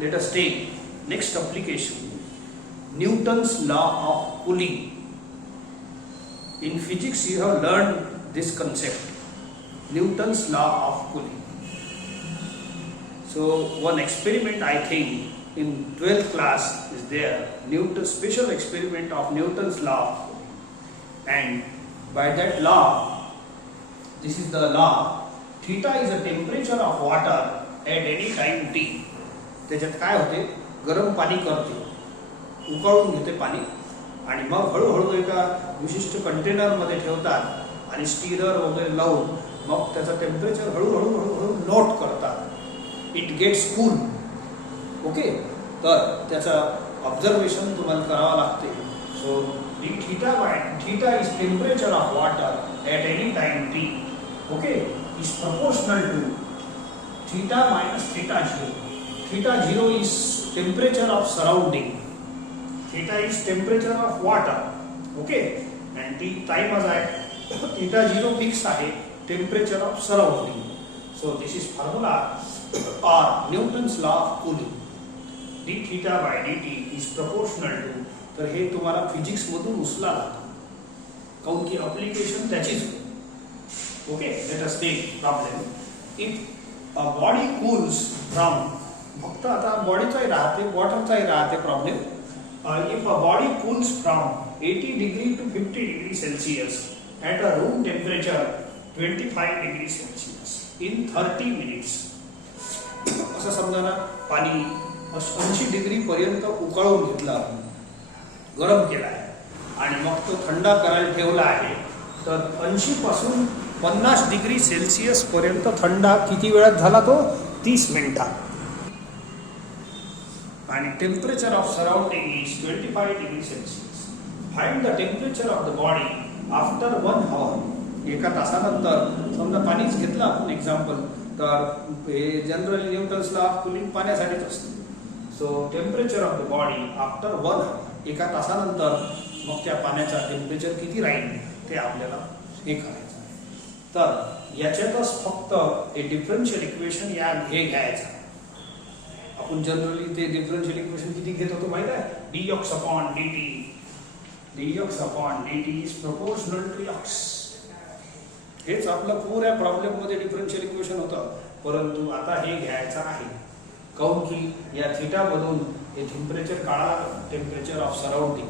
let us take next application, Newton's law of cooling. In physics you have learned this concept, Newton's law of cooling. So one experiment I think in 12th class is there, Newton's special experiment of Newton's law of cooling. And by that law, this is the law, theta is the temperature of water at any time t. त्याच्यात काय होते, गरम पाणी करते, उकळून घेते पाणी आणि मग हळूहळू एका विशिष्ट कंटेनर मध्ये ठेवतात आणि स्टीरर वगैरे लावून मग त्याचं टेम्परेचर हळूहळू हळूहळू नोट करतात. It gates cool. ओके, तर त्याचं ऑब्झर्वेशन तुम्हाला करावं लागते. So d theta by theta is temperature of water at any time t. Okay, is proportional to theta minus theta zero. Theta 0 is temperature of surrounding. Theta is temperature of water. Okay, and t time as आहे theta 0 fix आहे temperature of surrounding. So this is formula or Newton's law of cooling. d theta by dt is proportional to. तर हे तुम्हाला physics मधून उचला लागतं, काऊन की ॲप्लिकेशन त्याचीच. Okay, let us take problem. If a body cools from, फक्त आता बॉडीचाही राहते वॉटरचाही राहते problem. If a body cools from 80 degree to 50 degree Celsius at a room temperature 25 degree Celsius in 30 minutes. असं समजा ना, पाणी 80 डिग्री पर्यंत उकळून घेतलं आपण, गरम केला आहे आणि मग तो थंड करायला ठेवला आहे. तर 80 पासून 50 डिग्री सेल्सियस पर्यंत थंड किती वेळात झाला तो? 30 मिनिटात. आणि temperature of surrounding is 25 degree Celsius. Find the temperature of the body after 1 hour. एका तासानंतर समजा पाणीच घेतलं आपण एक्झाम्पल, तर हे generally Newton's law of cooling पाण्यासाठीच असतं. So temperature of the body after 1 hour, एका तासानंतर मग त्या पाण्याचा टेम्परेचर किती राहील ते आपल्याला हे करायचं आहे. तर याच्यातच फक्त एक डिफरन्शियल इक्वेशन हे घ्यायचं. आपण जनरली ते डिफरन्शियल इक्वेशन किती घेत होतो माहिती आहे? dx upon dt. dx upon dt is proportional to x. हेच आपलं पुऱ्या प्रॉब्लेम मध्ये डिफरन्शियल इक्वेशन होतं, परंतु आता हे घ्यायचं आहे काऊन की या थीटा मधून हे टेम्परेचर काढा, टेम्परेचर ऑफ सराउंडिंग,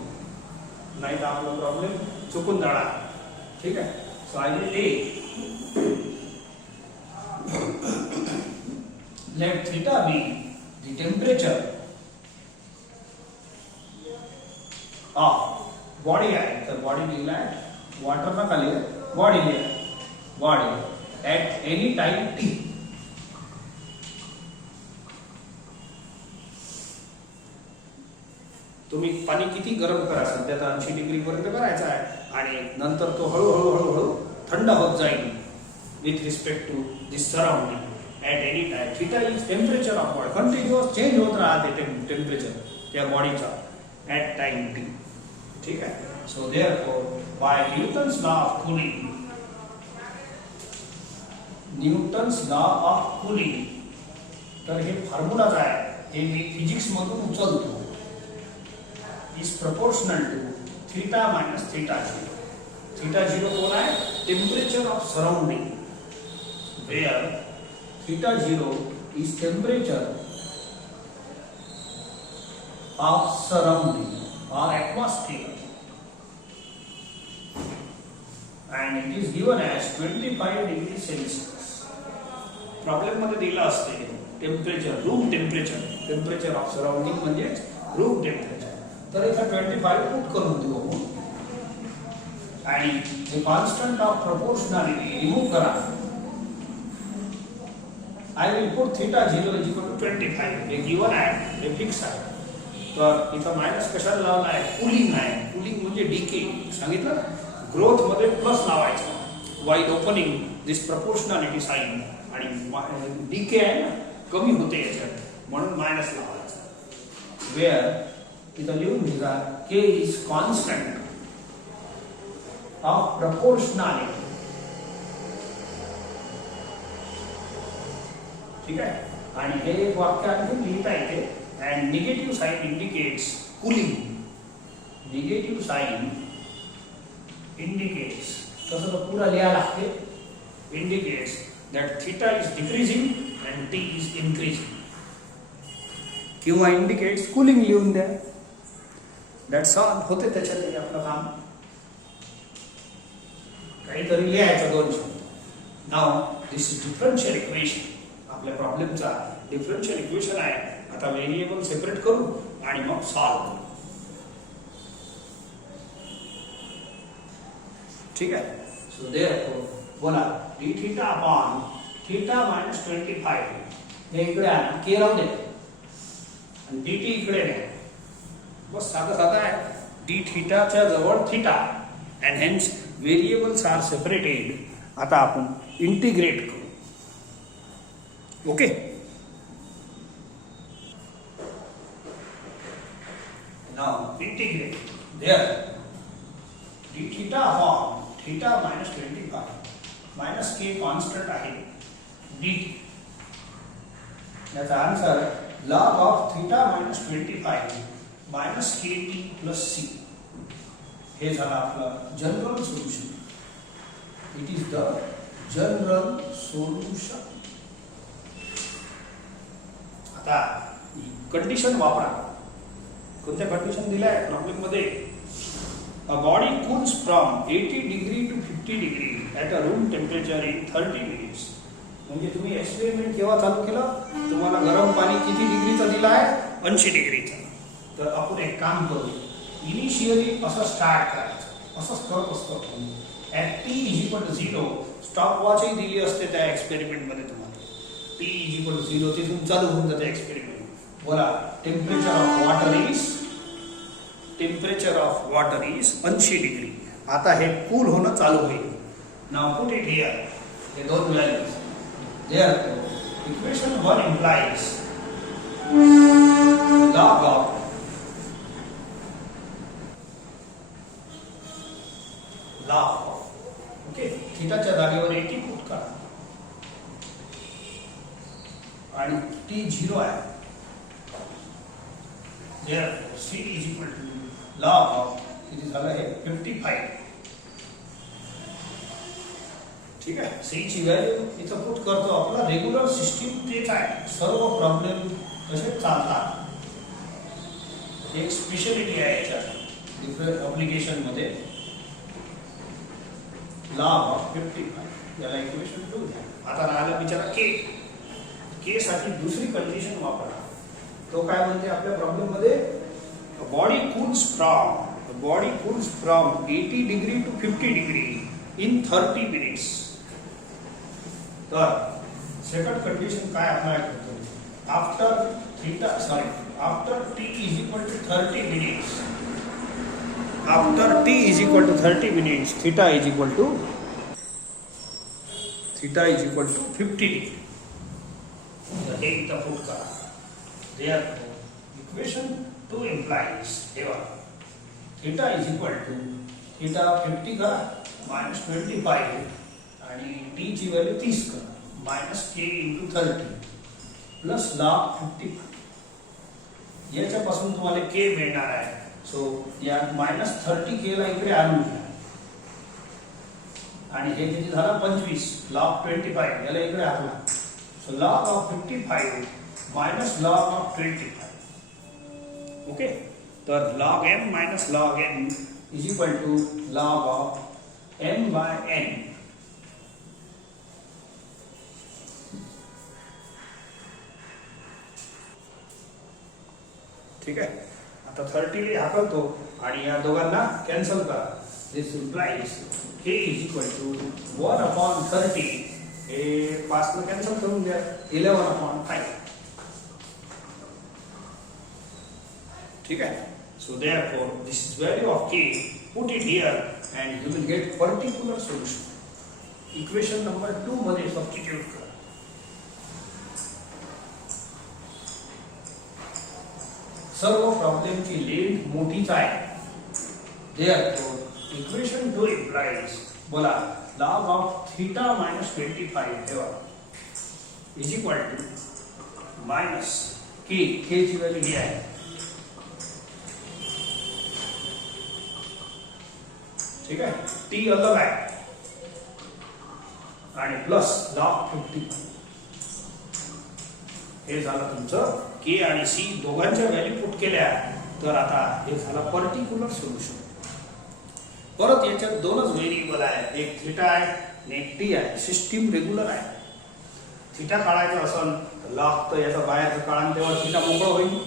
नाही तर आपला प्रॉब्लेम चुकून जाणार. ठीक आहे. So I will take let theta be the temperature of body आहे. तर बॉडी लिहिला आहे, वॉटर ना खाली बॉडी लिहिला, body at any time t. तुम्ही पाणी किती गरम करा, सध्या 80 डिग्री पर्यंत करायचं आहे आणि नंतर तो हळूहळू हळूहळू थंड होत जाईल with respect to this surrounding. At any time, theta is temperature of body. Continuous change होत राहते टेम्परेचर त्या बॉडीचा at time t. ठीक आहे. So therefore, by Newton's law of cooling, Newton's law of cooling, तर हे फॉर्म्युलाच आहे, हे मी फिजिक्स मधून उचलतो, is proportional to theta minus theta 0. Theta 0 कोण आहे? Temperature of surrounding, where theta 0 is temperature of surrounding or atmosphere, and it is given as 25 degree Celsius. Problem मध्ये दिला असते temperature, room temperature, temperature of surrounding म्हणजे room temperature. तर इथे 25 put करून देऊ आपण आणि हे कॉन्स्टंट ऑफ प्रोपोर्शनॅलिटी रिमूव्ह करा. I will put theta 0 is equal to 25. हे गिवन आहे, हे फिक्स आहे. तर इथं मायनस कशाला लावला आहे? कूलिंग आहे. कूलिंग म्हणजे डीके सांगितलं ना, ग्रोथ मध्ये प्लस लावायचं वाईल ओपनिंग दिस प्रपोर्शनॅलिटी साइन, आणि डीके आहे ना, कमी होते याच्यात, म्हणून मायनस लावायचं. वेअर इथं लिहून घ्या के इज कॉन्स्टंट ऑफ प्रपोर्शनॅलिटी. ठीक आहे. आणि हे एक वाक्य आणखी लिहिता येते, and negative sign indicates cooling. Negative sign indicates, कसं तर पूरा लिहायला लागते, indicates that theta is decreasing and T is increasing. किंवा indicates cooling लिहून द्या. That's all. होते त्याच्यात आपलं काम. काहीतरी लिहायचं दोन शब्द. Now this is differential equation. आपल्या प्रॉब्लेमचा डिफरन्शियल इक्वेशन आहे. आता व्हेरिएबल सेपरेट करू आणि मग सॉल्व करू. ठीक आहे. सो देयरफॉर बोला d theta upon theta minus 25 हे इकडे आणा, के राहू दे आणि dt इकडे नाही. बस साधा साधा आहे. d थीटाच्या जवळ theta and hence variables are separated. आता आपण इंटिग्रेट करू. Okay. Now integrate there d theta upon theta minus 25 minus k constant आहे dt. याचा answer log of theta minus 25 minus kt plus c. हे झालं आपलं general solution. It is the general solution. आता condition वापरा. कोणत्या condition दिल्या आहे प्रॉब्लेम मध्ये? A body cools from 80 degree to 50 degree at a room temperature in 30 minutes. म्हणजे तुम्ही एक्सपेरिमेंट केव्हा चालू केलं? तुम्हाला गरम पाणी किती डिग्रीचा दिला आहे? 80 डिग्रीचा. तर आपण एक काम करू. इनिशियली असं स्टार्ट करायचं. असंच करत असतो आपण. ॲट t = 0 स्टॉप वॉचही दिली असते त्या एक्सपेरिमेंट मध्ये तुम्हाला. t = 0 तिथून चालू होऊन जाते एक्सपेरिमेंट. बोला temperature of water is 80 degree. आता हे कूल होणं चालू होईल. Now put it here. हे दोन values there. Equation 1 implies log of okay थीटाच्या जागेवर 80 पुट करा आणि t 0 आहे. Therefore, C is equal to log of किती झालं हे 55. ठीक आहे. C ची व्हॅल्यू इथं पुट करतो. आपला रेग्युलर सिस्टीम तेच आहे. सर्व प्रॉब्लेम कसे चालतात. एक स्पेशलिटी आहे याच्या डिफरंट ॲप्लिकेशन मध्ये. log of 55 याला इक्वेशन 2 द्या. आता राहिला बिचारा के साठी दुसरी कंडिशन वापरा. तो काय म्हणते आपल्या प्रॉब्लेम मध्ये? Body cools from 80 degree to 50 degree in 30 minutes. तर सेकंड कंडिशन काय अप्लाय करतो? After t = 30 minutes. After t = 30 minutes theta = 50 degree. तर हे इथं पुट करा. Therefore, equation 2 implies here theta is equal to theta 50 का minus 25 आणि t ची व्हॅल्यू 30 का minus k into 30 plus log 55. याच्यापासून तुम्हाला k मिळणार आहे. सो या minus 30 k ला इकडे आणून घ्या आणि हे किती झालं 25 log 25 याला इकडे आणला. So log of 55 minus log of 25. Okay. तर log m minus log n is equal to log of m by n. ठीक आहे. आता 30 ला हाकलतो आणि या दोघांना कॅन्सल करा. दिस implies k is equal to 1/30. हे 5 ला कॅन्सल करून द्या. 11/5. ठीक आहे. So therefore this is value of k. Put it here and you will get particular solution. Equation number 2 मध्ये सबस्टिट्यूट करा. सर्व प्रॉब्लेमची लेंथ मोठीच आहे. देयरफॉर इक्वेशन 2 implies बोला log of theta minus 25 ठेवा is equal to minus के ची value ही आहे. ठीक आहे, टी अलग आहे आणि प्लस log 50. हे झालं तुमचं के आणि सी दोघांच्या व्हॅल्यू पुट केल्या तर आता हे झालं पर्टिक्युलर सोल्युशन. परत याच्यात दोनच व्हेरिएबल आहे, एक थीटा आहे आणि एक टी आहे. सिस्टीम रेग्युलर आहे. थीटा काढायचं असेल तर लॉग तर याचा बाहेरचं काढा तेव्हा थीटा मोकळा होईल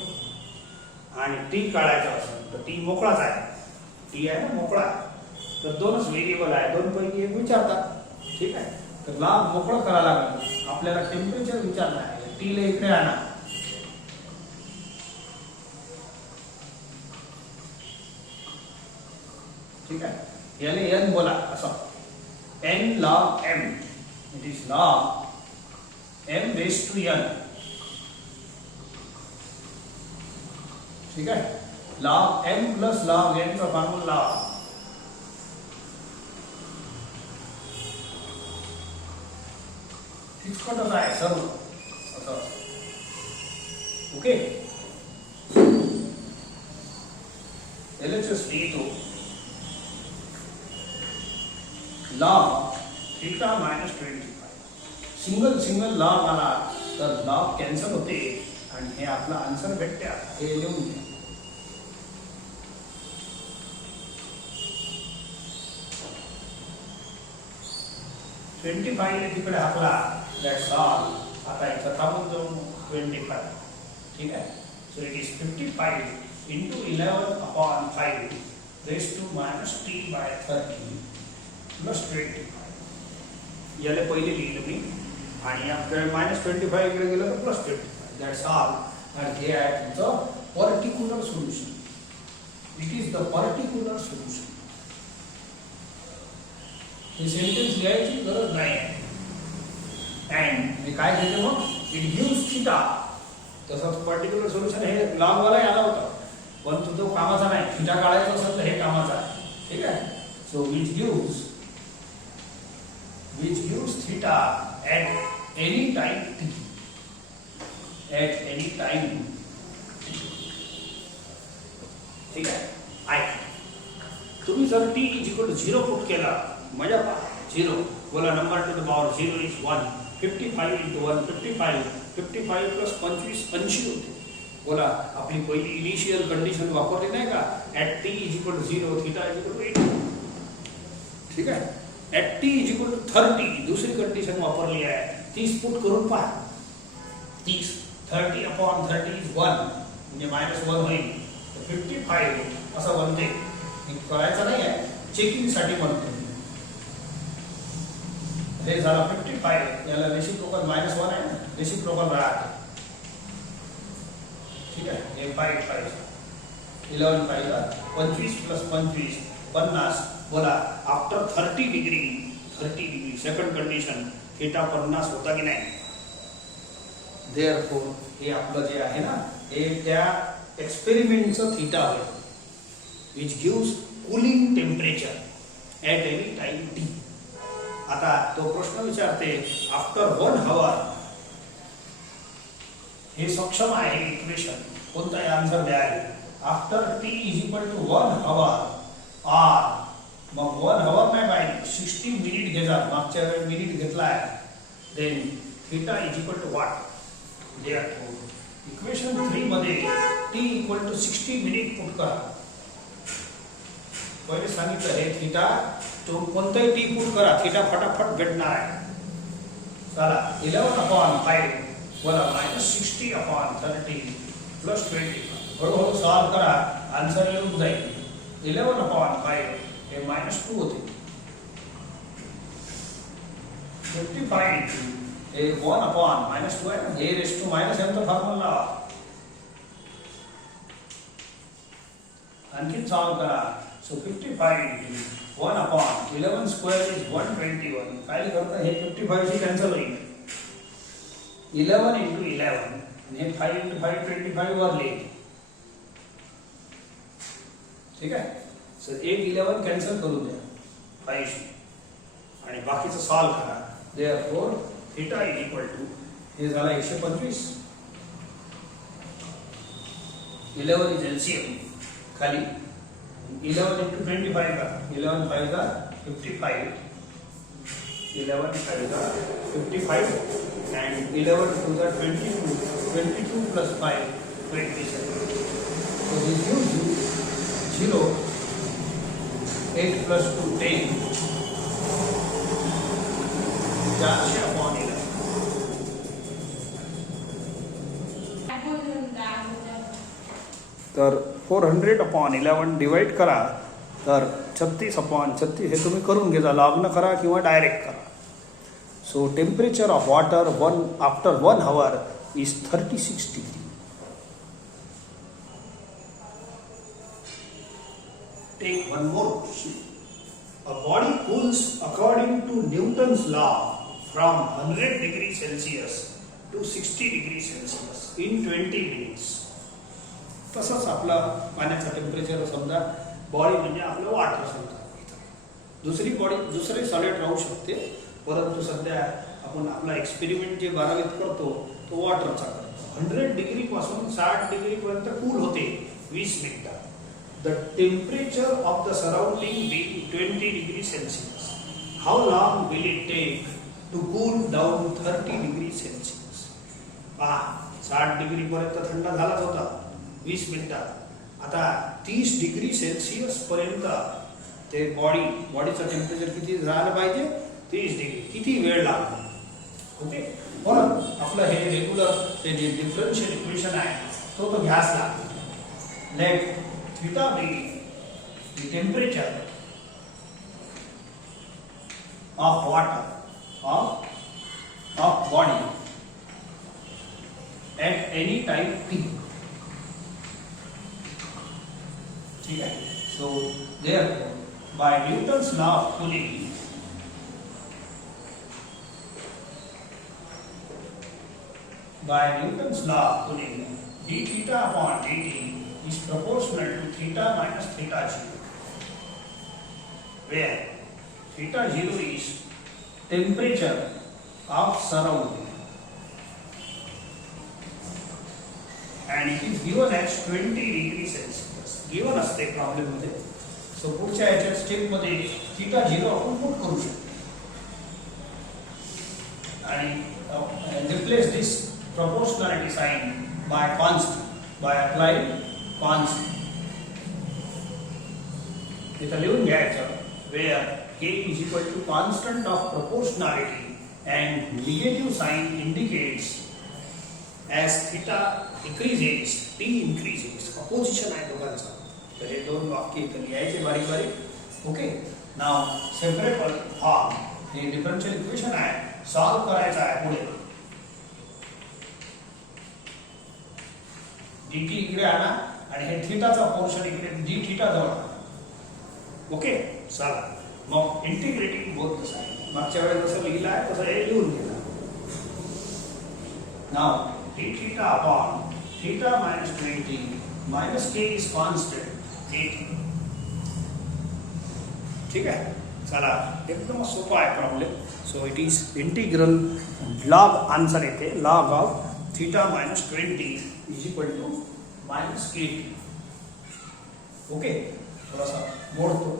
आणि टी काढायचं असेल तर टी मोकळाच आहे. टी आहे ना मोकळा आहे. तर दोनच व्हेरिएबल आहे, दोन पैकी एक विचारतात. ठीक आहे, तर लॉग मोकळं करायला लागलं. आपल्याला टेम्परेचर विचारलं आहे, टी ला इकडे आणा. ठीक आहे, याने एन बोला असं n log m. It is log m raised to n. ठीक है, log m plus log n का फॉर्मूला किचकटच आहे सर्व असं. ओके, LHS लिहितो log theta minus 25. Single log आला तर लॉग कॅन्सल होते आणि हे आपला आन्सर भेटते. हे लिहून घ्या. (25) तिकडे हाकला, दॅट्स ऑल. आता इथं थांबून जाऊन 25. ठीक आहे, so it is 55 into 11/5 raised to minus t by 30 plus 25. याला पहिले लिहिलं मी आणि आपल्याला -25 इकडे गेलं तर +25. That's all. आणि हे आहे तुमचं particular solution. It is the particular solution. हे सेंटेन्स लिहायची गरज नाही आहे. अँड मी काय केलं मग, इट गिव्स थीटा. तसंच पर्टिक्युलर सोल्युशन हे लॉग वाला आला होता पण तो कामाचा नाही. थीटा काढायचा असेल तर हे कामाचा आहे. ठीक आहे, so which gives theta at any time t. At any time. ठीक आहे, ऐक. तुम्ही जर t = 0 पुट केला मजा पहा. 0 बोला, number two the power 0 is 1. 55 into 1 55. 55 plus 25 80 होते. बोला, आपली पहिली इनिशियल कंडिशन वापरली नाही का, at t = 0 theta = 8. ठीक आहे, at t = 30 दुसरी कंडिशन वापरली आहे. 30 पुट करून पहा. 30 30/30 is 1 म्हणजे -1 होईल. 55 असं बनते. करायचं नाही आहे, चेकिंग साठी बनते. हे झाला 55. याला रेसिप्रोकल -1 आहे ना, रेसिप्रोकल राहते. ठीक आहे, हे 5 11 5 25 + 25 50. बोला, after 30 degree second condition theta 50 होता की नाही. देअरफॉर हे आपलं जे आहे ना, हे त्या एक्सपेरिमेंटचं थीटा होईल, which gives cooling temperature at any time T. आता तो प्रश्न विचारते आफ्टर 1 hour. हे सक्षम आहे इक्वेशन कोणताही आन्सर द्यायला. आफ्टर t = 1 hour आर. मग 1 hour नाही पाहिजे, 60 मिनिट घ्यायचा. मागच्या वेळी मिनिट घेतला आहे. Then theta = what. Therefore equation 3 मध्ये t = 60 मिनिट पुट करा. पहिले सांगितलं हे थीटा, तो कोणताही टी पुट करा, थीटा फटाफट भेटणार आहे. चला, 11/5 बोला, -60/30 + 20. हळूहळू सॉल्व करा, आन्सर येऊन जाईल. 11/5 हे -2 होते. 55 हे 1/-2 आहे ना, हे रेस टू -m चा फॉर्म्युला आणखी सॉल्व करा. So 55 1/11² is 121. काय करता, हे 55 शी कॅन्सल होईल. 11 into 11 आणि हे 5 into 5 25 वर लिहिते. ठीक आहे, सर एक 11 कॅन्सल करून द्या 5 शी आणि बाकीचं सॉल्व करा. देअरफॉर थीटा = हे झाला 125 11 is LCM खाली 11 into 25 का 11 5 का 55 11 5 का 55 and 11 2 का 22 22 plus 5 27 so this gives 0 8 plus 2 10 400 upon 11 तर 400 अपॉन 11 डिवाइड करा तर 36 अपॉन 36 हे तुम्ही करून घ्या लॉगनं करा किंवा डायरेक्ट करा so temperature of water after 1 hour is 36 degree take one more question a body cools according to Newton's law from 100 degree Celsius to 60 degree Celsius in 20 minutes तसंच आपला पाण्याचा टेम्परेचर समजा बॉडी म्हणजे आपलं वॉटर समजा दुसरी body दुसरे solid राहू शकते परंतु सध्या आपण आपला एक्सपेरिमेंट जे 12वीत करतो तो वॉटरचा करतो 100 डिग्री पासून 60 डिग्री पर्यंत कूल होते 20 मिनिटात the temperature of the surrounding being 20 degree Celsius how long will it take to cool down 30 degree Celsius पहा 60 डिग्री पर्यंत थंड झालाच होता 20 मिनिटात आता 30 डिग्री सेल्सियस पर्यंत ते बॉडीचं टेम्परेचर किती झालं पाहिजे 30 डिग्री किती वेळ लागतो ओके परत आपलं हे रेग्युलर ते जे डिफरन्शियल इक्वेशन आहे तो घ्यास लागतो late theta be the temperature of water of body at any time t ठीक है so therefore by Newton's law of cooling d theta upon dt is proportional to theta minus theta 0 where theta 0 is temperature of surrounding and it is given as 20 degree Celsius given असते problem मध्ये so पुढच्या याच्या step मध्ये theta 0 आपण put करू शकतो आणि replace this proportionality sign by applying constant इथं लिहून घ्यायचं where k is equal to constant of proportionality and negative sign indicates as theta decreases t increases opposition आहे दोघांचा तर हे दोन वाक्य इथं लिहायचे बारीक बारीक ओके नाव सेपरेबल फॉर्म हे डिफरन्शियल इक्वेशन आहे सॉल्व करायचं आहे पुढे dt इकडे आणा आणि हे थीटाचा पोर्शन इकडे d थीटा जवळ ओके चला मग इंटिग्रेटिंग बोथ द साइड मागच्या वेळेस जसं लिहिलं आहे तसं हे लिहून घ्या नाव d theta upon theta minus 20 minus k is constant 80 ठीक है चला एकदम सोपा आहे problem so it is integral log answer येते log of theta minus 20 is equal to minus K okay थोड़ा सा मोड़ दो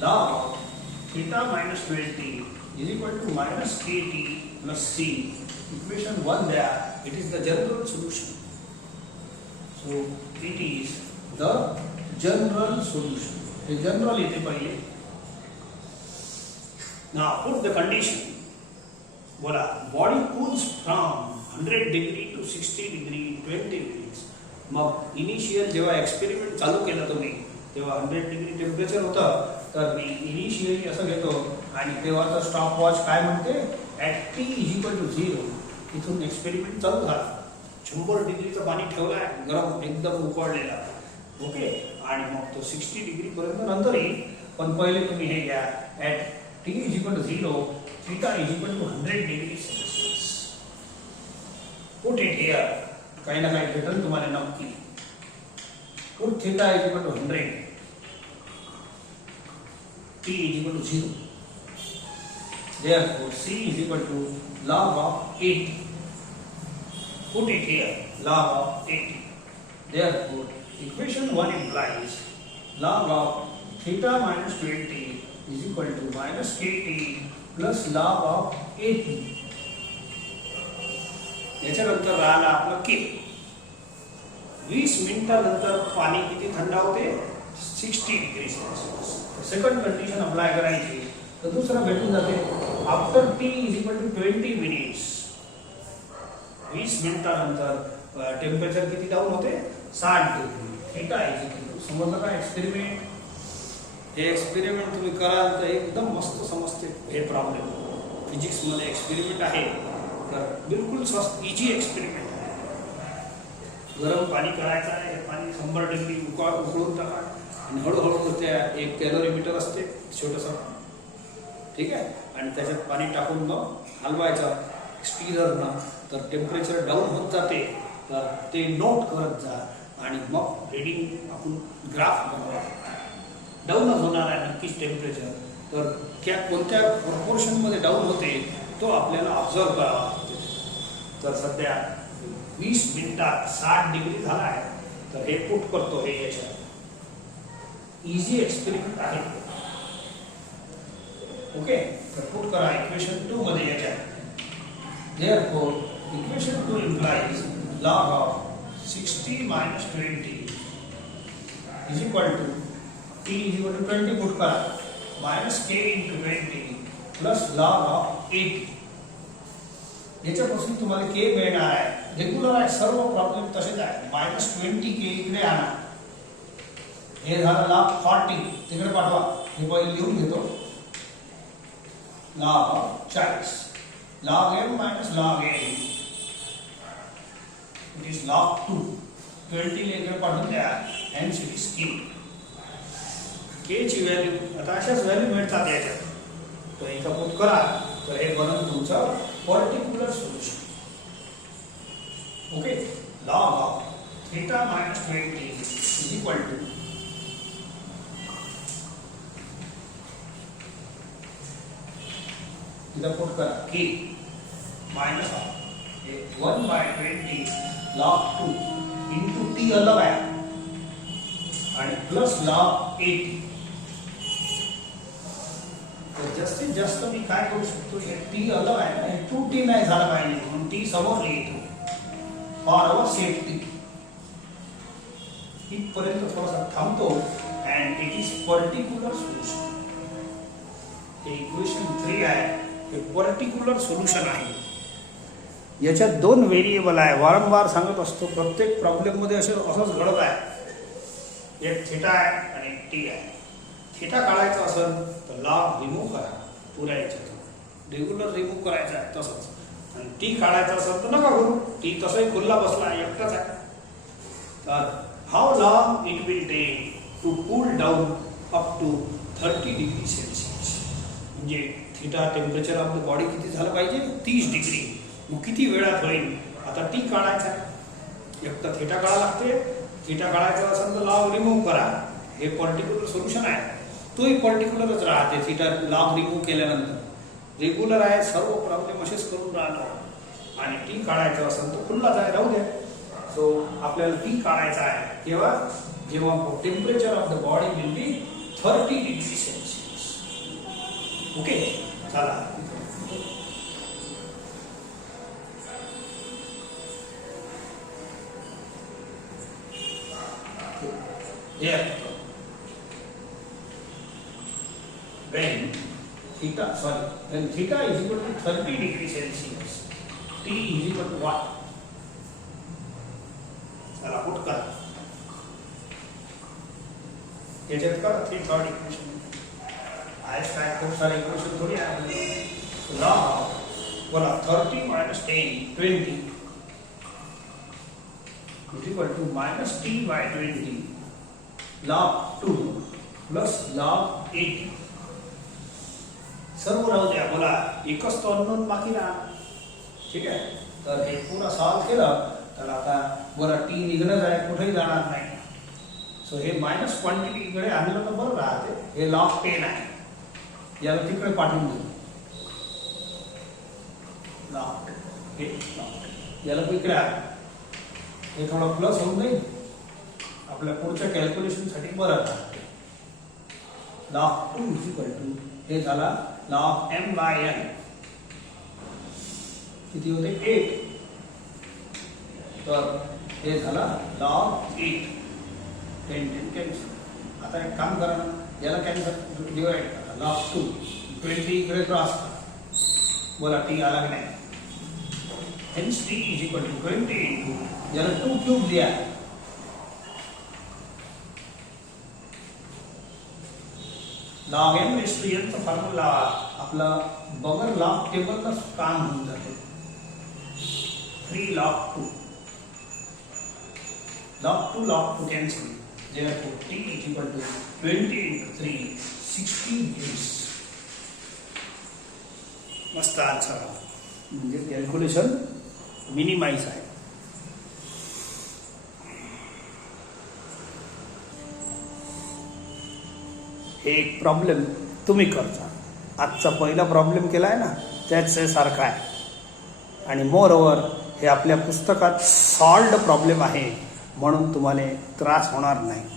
log of theta minus 20 is equal to minus kt plus c. Equation 1 there, it is the general solution. So it is the general solution. The general is the now put the condition. बोला body cools from 100 degree to 60 degree 20 degrees. मग initial जेव्हा experiment चालू केला तुम्ही तेव्हा 100 degree temperature होतं तर मी initially असं घेतो आणि तेव्हाचा स्टॉप वॉच काय म्हणते at t is equal to 0 इथून एक्सपेरिमेंट चालू झाला 100 डिग्रीचं पाणी ठेवलाय गरम एकदम उकळलेला ओके आणि मग तो 60 डिग्री पर्यंत नंतर येईल पण पहिले तुम्ही हे घ्या at t is equal to 0 theta is equal to 100 degree Celsius put it here काही ना काही भेटेल तुम्हाला नक्की put theta is equal to 100 t is equal to 0 Therefore, C is equal to log of 80. Put it here, log of 80. Therefore, equation 1 implies log of theta minus 20 is equal to minus kt plus log of 80. याच्यानंतर राहिला आपलं के. 20 मिनिटानंतर पाणी किती थंड होते? 60 degree Celsius. Second condition apply करायची तर दुसरा भेटून जाते after t is equal to 20 minutes. 20 मिनिटानंतर टेम्परेचर किती डाऊन होते? 60 degree. Theta is equal to, समजलं का एक्सपेरिमेंट? हे एक्सपेरिमेंट तुम्ही कराल तर एकदम मस्त समजते हे प्रॉब्लेम. फिजिक्स मध्ये एक्सपेरिमेंट आहे तर बिलकुल स्वस्त इजी एक्सपेरिमेंट आहे. गरम पाणी करायचं आहे, हे पाणी 100 डिग्री उकळून टाका आणि हळूहळू त्या एक कॅलोरीमीटर असते छोटंसं, ठीक आहे, आणि त्याच्यात पाणी टाकून मग हलवायचं स्टीररनं, तर टेम्परेचर डाऊन होत जाते. तर ते नोट करत जा आणि मग रिडिंग आपण ग्राफ बनवा. डाऊनच होणार आहे नक्कीच टेम्परेचर, तर त्या कोणत्या प्रपोर्शनमध्ये डाऊन होते तो आपल्याला ऑब्झर्व करावा लागतो. तर सध्या 20 मिनिटात 60 डिग्री झाला आहे, तर हे पुट करतो. हे याच्यात इझी एक्सपेरिमेंट आहे. ओके, तर पुट करा इक्वेशन 2 मध्ये याच्यात. Therefore, equation 2 implies log of 60 minus 20 is equal to t is equal to 20 put करा minus k into 20 plus log of 80. याच्यापासून तुम्हाला k मिळणार आहे. रेग्युलर आहे, सर्व प्रॉब्लेम तसेच आहे. minus 20k इकडे आणा. हे झालं log 40 तिकडे पाठवा. हे पहिले लिहून घेतो. log of 40 log m minus log a it is log 2. 20 इकडे पाठवून द्या. hence it is k. k ची व्हॅल्यू आता अशाच व्हॅल्यू मिळतात याच्यात. तर इथं पुट करा तर हे बनून तुमचं particular solution. Okay, log of theta minus 20 is equal to इधर पुट करा k minus 1/20 log 2 into t अलग आहे आणि प्लस log 80. तर जास्तीत जास्त मी काय करू शकतो, हे टी अलग आहे ना, हे 2t नाही झालं पाहिजे म्हणून टी समोर लिहितो फॉर अवर सेफ्टी. इथपर्यंत थोडासा थांबतो and it is particular solution. हे इक्वेशन 3 आहे, हे पर्टिक्युलर सोल्युशन आहे. याच्यात 2 व्हेरिएबल आहे. वारंवार सांगत असतो प्रत्येक प्रॉब्लेम मध्ये असंच घडत आहे. एक थीटा आहे आणि एक टी आहे. थीटा काढायचा असेल तर लॉग रिमूव्ह करा पुऱ्या याच्यातून. रेग्युलर रिमूव्ह करायचा आहे तसंच. आणि टी काढायचा असेल तर नका करू. टी तसंही खुल्ला बसला आहे, एकटाच आहे. तर how long it will take to cool down up to 30 degree Celsius. म्हणजे theta temperature of the body किती झालं पाहिजे? 30 डिग्री. मग किती वेळात होईल? आता टी काढायचा आहे, एक तर थीटा काढा लागते. थीटा काढायचा असेल तर लॉग रिमूव्ह करा. हे पर्टिक्युलर सोल्युशन आहे. तोही पर्टिक्युलरच राहते थीटा लॉग रिमूव्ह केल्यानंतर. रेग्युलर आहे, सर्व प्रॉब्लेम असेच करून राहतो. आणि टी काढायचं असेल तर खुल्लाच आहे, राहू द्या. सो आपल्याला टी काढायचा आहे केव्हा? जेव्हा temperature of the body will be 30 degree Celsius. Okay, चला. When theta is equal to 30 degree Celsius, T is equal to what? चला पुट करा. याच्यात करा 3 थर्ड इक्वेशन. आज काय खूप सारे इक्वेशन थोडी आहे. log बोला 30 minus 10 20 is equal to minus t by 20 log 2 plus log 80. सर्व राहू द्या. बोला एकच तो अननोन बाकी राहा. ठीक आहे, तर हे पुरा सॉल्व केलं तर आता बोला टी निघणं आहे, कुठेही जाणार नाही. सो हे मायनस क्वांटिटी इकडे आणलं तर बरं राहते. हे लॉग 10 आहे, याला तिकडे पाठवून देऊ. लॉक हे लॉक याला इकडे आहे हे थोडं प्लस होऊन जाईल आपल्या पुढच्या कॅल्क्युलेशनसाठी बरं आहे लॉग 2 इज इक्वल टू हे झाला लॉग m बाय n किती होते 8 तर हे झाला लॉग 8 10 10 कॅन्सल आता एक काम करा ना याला कॅन्सल डिवाइड करा लॉग 2 20 इकडे क्रॉस करा बोला t आला की नाही hence t is equal to 20 into याला 2 क्यूब दिया है log m raise to n चा फॉर्म्युला आपला बगर लॉग टेबलला काम होऊन जाते 3 log 2 log 2 cancel therefore t is equal to 20 into 3 60 joules मस्त आन्सर म्हणजे कॅल्क्युलेशन मिनिमाइज आहे हे एक प्रॉब्लेम तुम्ही करता आजचा पहिला प्रॉब्लेम केला आहे ना त्याच सारखा आहे आणि मोर ओव्हर हे आपल्या पुस्तकात सॉल्व्ड प्रॉब्लेम आहे म्हणून तुम्हाला त्रास होणार नाही